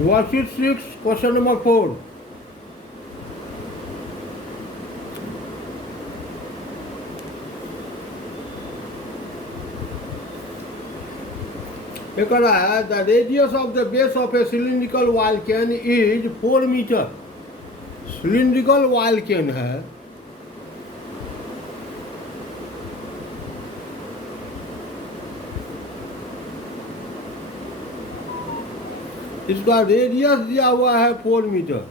Worksheet 6, question number 4. ये कह रहा है the radius of the base of a cylindrical wall can is 4 metre. Cylindrical wall can है, इसका रेडियस दिया हुआ है 4 metre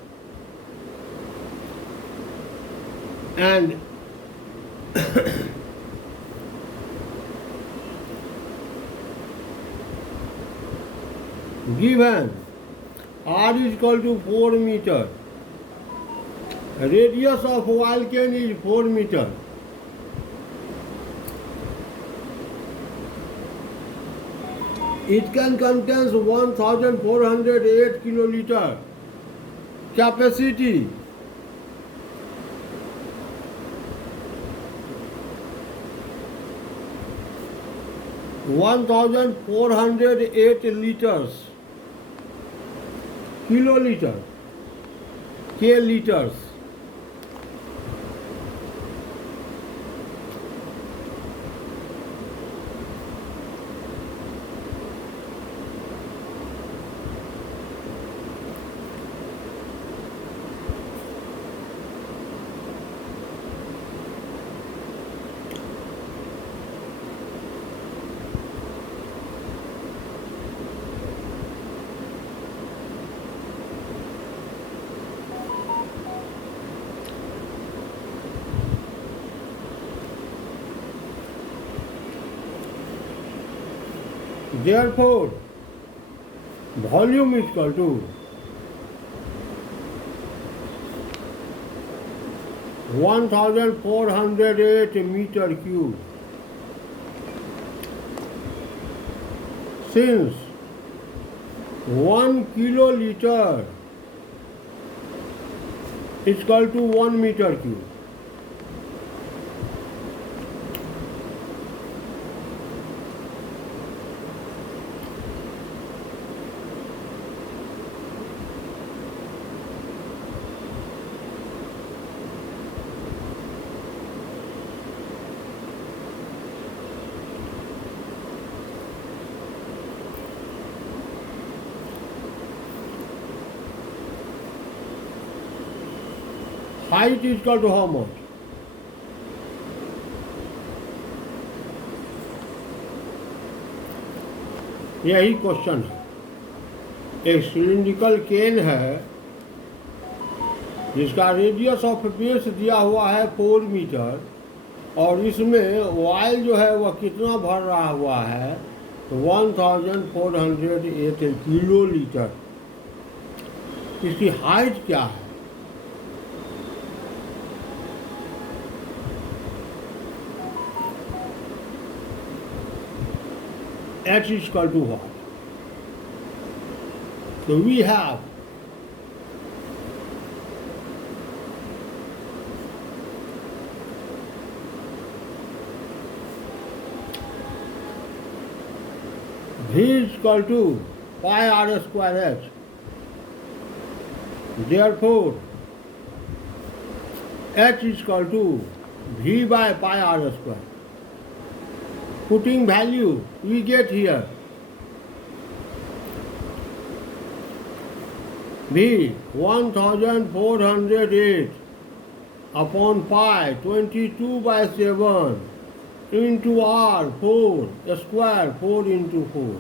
and given r is equal to 4 meter, radius of wall can is 4 meter. It can contains 1408 kiloliter capacity. One 1408 liters, kiloliter, k liters. Therefore, volume is equal to 1408 meter cube. Since 1 kiloliter is equal to 1 meter cube, height is equal to how much? यही question है. एक cylindrical केन है जिसका radius of base दिया हुआ है 4 metre और इसमें ऑयल जो है वह कितना भर रहा हुआ है 1408 किलोलीटर. इसकी हाइट क्या है? H is equal to what? So we have V is equal to pi r square h. Therefore, H is equal to V by pi r square. Putting value, we get here V 1408 upon pi 22 by 7 into R 4 square 4 into 4.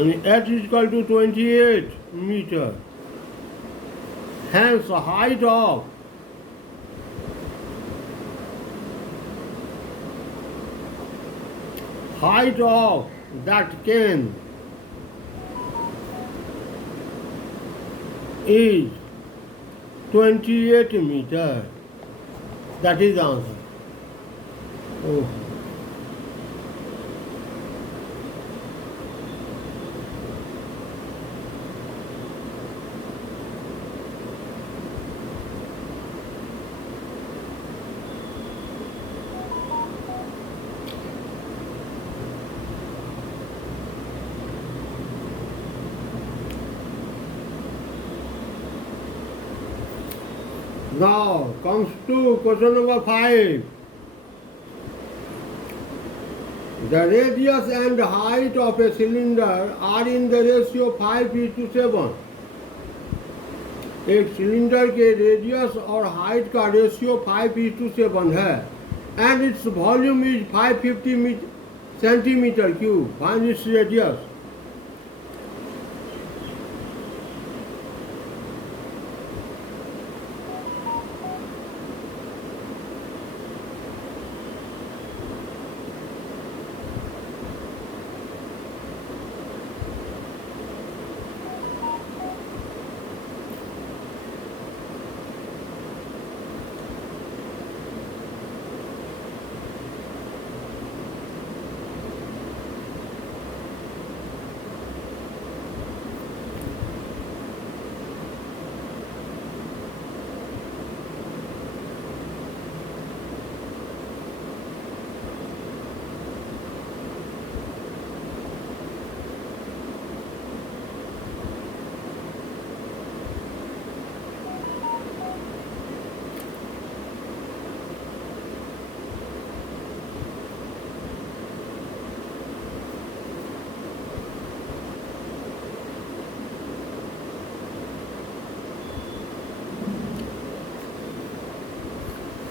And H is equal to 28 meter. Hence, the height of that cane is 28 meter. That is the answer. Oh. Now comes to question number 5. The radius and height of a cylinder are in the ratio 5:7. एक cylinder के radius और height का ratio 5:7 है and it's volume is 550 centimetre cube. Find its radius.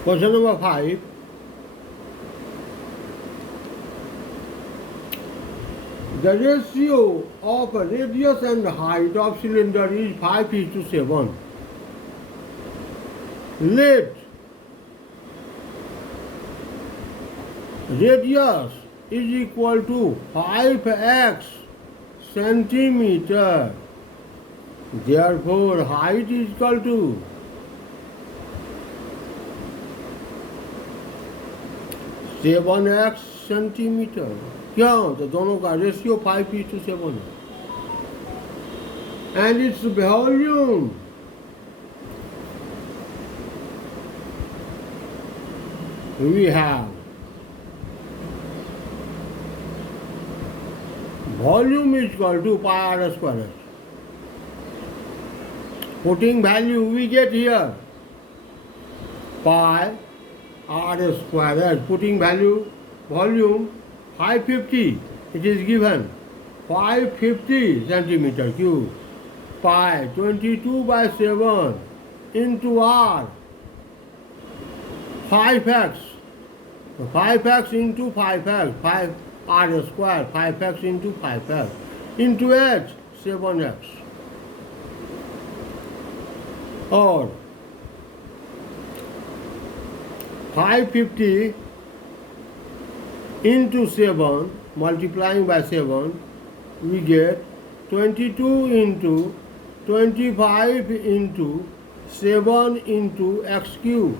Question number 5. The ratio of radius and height of cylinder is 5:7. Let radius is equal to 5x centimeter. Therefore, height is equal to 7x centimetre. क्यों? तो दोनों का ratio 5:7 है. And it's volume we have volume is equal to pi r square. Putting value we get here pi r square. Putting value volume 550, it is given 550 centimeter cube. Pi 22/7 into r 5x. 5x into 5x, 5 r square, 5x into 5x into h 7x. और 550 into 7 multiplying by 7 we get 22 into 25 into 7 into x cube.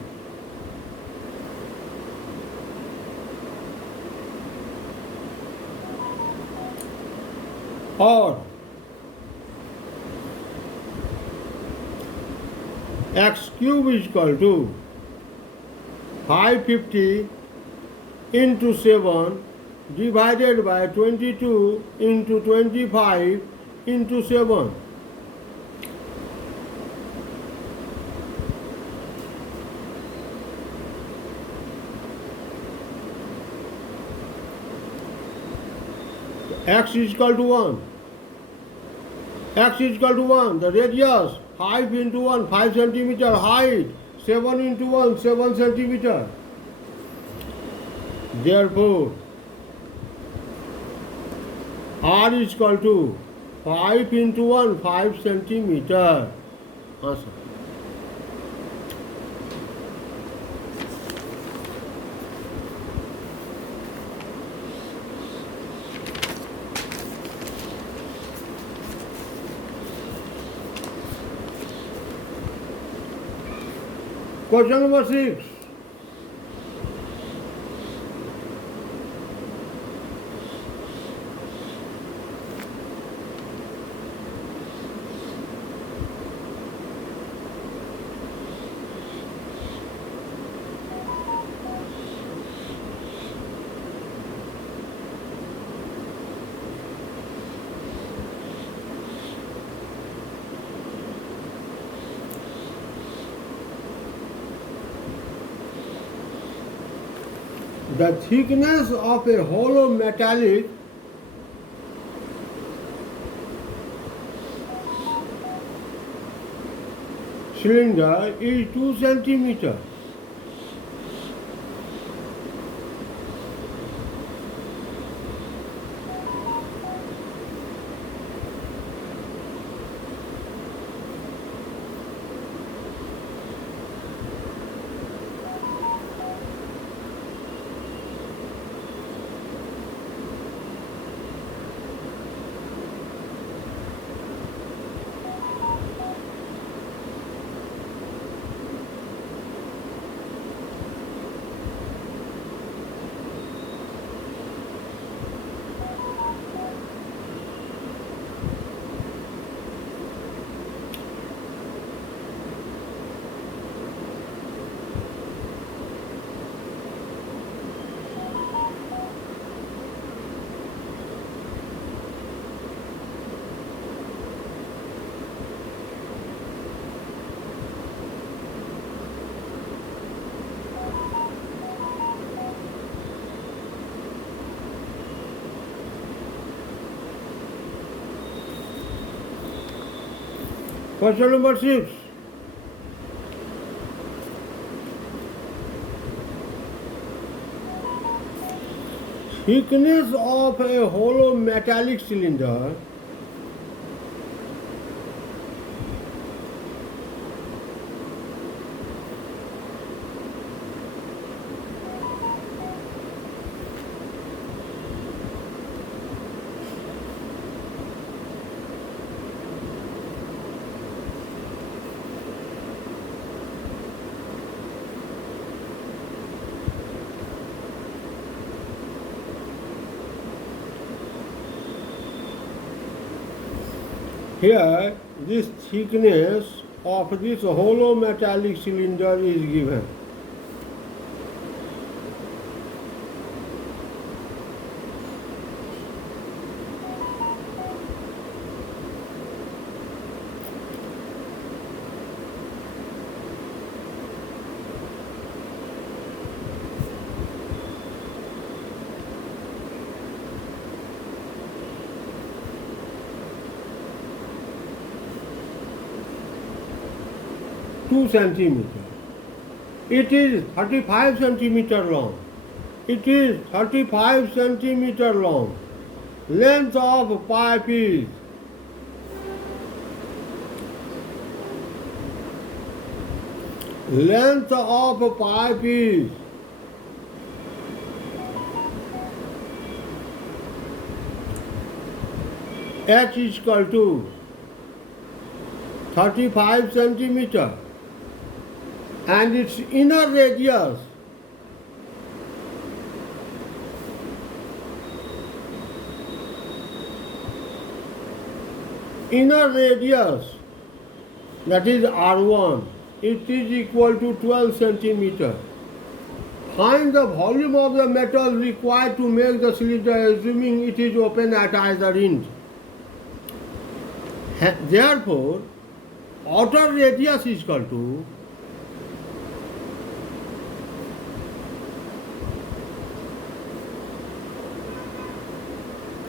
और x cube is equal to 550 into 7 divided by 22 into 25 into 7. X is equal to 1. X is equal to 1. The radius 5 into 1, 5 centimeter. Height 7 into 1, 7 centimeter. Therefore, R is equal to 5 into 1, 5 centimeter. Answer. Question number 6. The thickness of a hollow metallic cylinder is 2 centimeters. Question number 6. Thickness of a hollow metallic cylinder here, this thickness of this hollow metallic cylinder is given. Two centimeter. It is 35 centimeter long. It is 35 centimeter long. Length of pipe is H is equal to 35 centimeter. And its inner radius that is R1, it is equal to 12 centimeter. Find the volume of the metal required to make the cylinder, assuming it is open at either end. Therefore, outer radius is equal to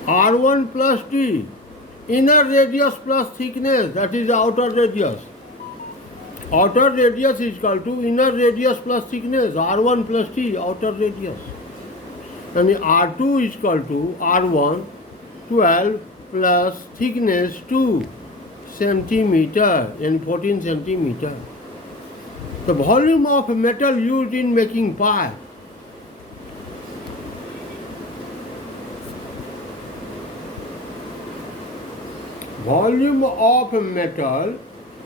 R1 plus T, inner radius plus thickness, that is the outer radius. Outer radius is equal to inner radius plus thickness, R1 plus T, outer radius. And R2 is equal to R1, 12 plus thickness 2 centimeter and 14 centimeter. The volume of metal used in making pipe. Volume of metal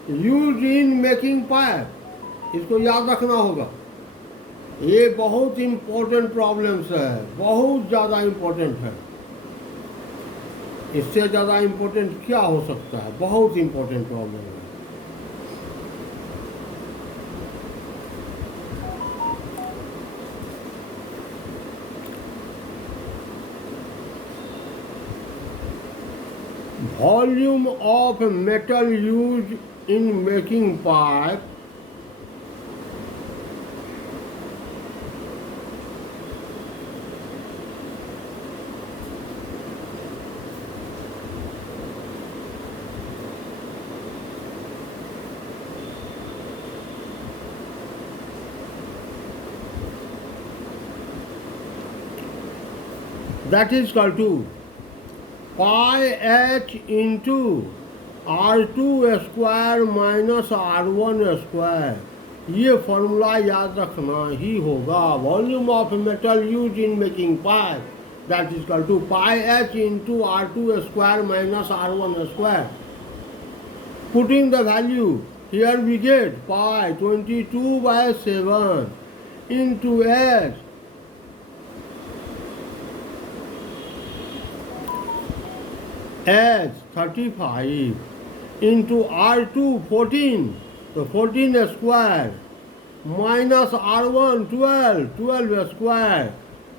used in making pipe. इसको याद रखना होगा. ये बहुत important problems है, बहुत ज़्यादा important है. इससे ज़्यादा इम्पोर्टेंट क्या हो सकता है? बहुत इम्पोर्टेंट प्रॉब्लम है. Volume of metal used in making pipe that is equal to pi h into r2 square minus r1 square. ये फॉर्मूला याद रखना ही होगा। Volume of metal use in making pipe, that is equal to pi h into r2 square minus r1 square. Putting the value here we get pi 22/7 into h as 35 into r2 14, so 14 square minus r1 12 square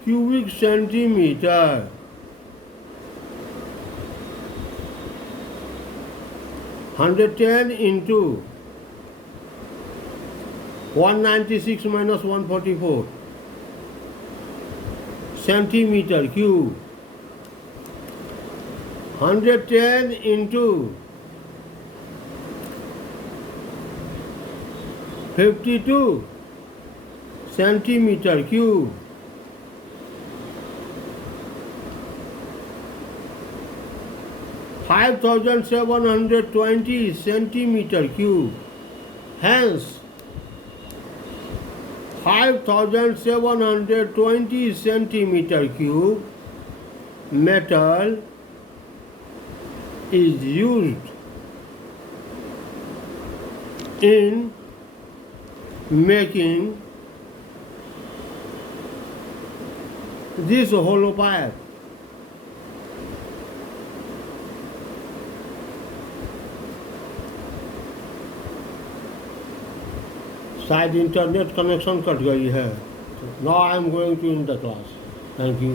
cubic centimeter। 110 into 196 minus 144 centimeter cube। 110 into 52 centimeter cube। 5720 centimeter cube। Hence 5720 centimeter cube metal is used in making this hollow pipe। शायद internet connection cut गई है। Now I am going to in the class. Thank you.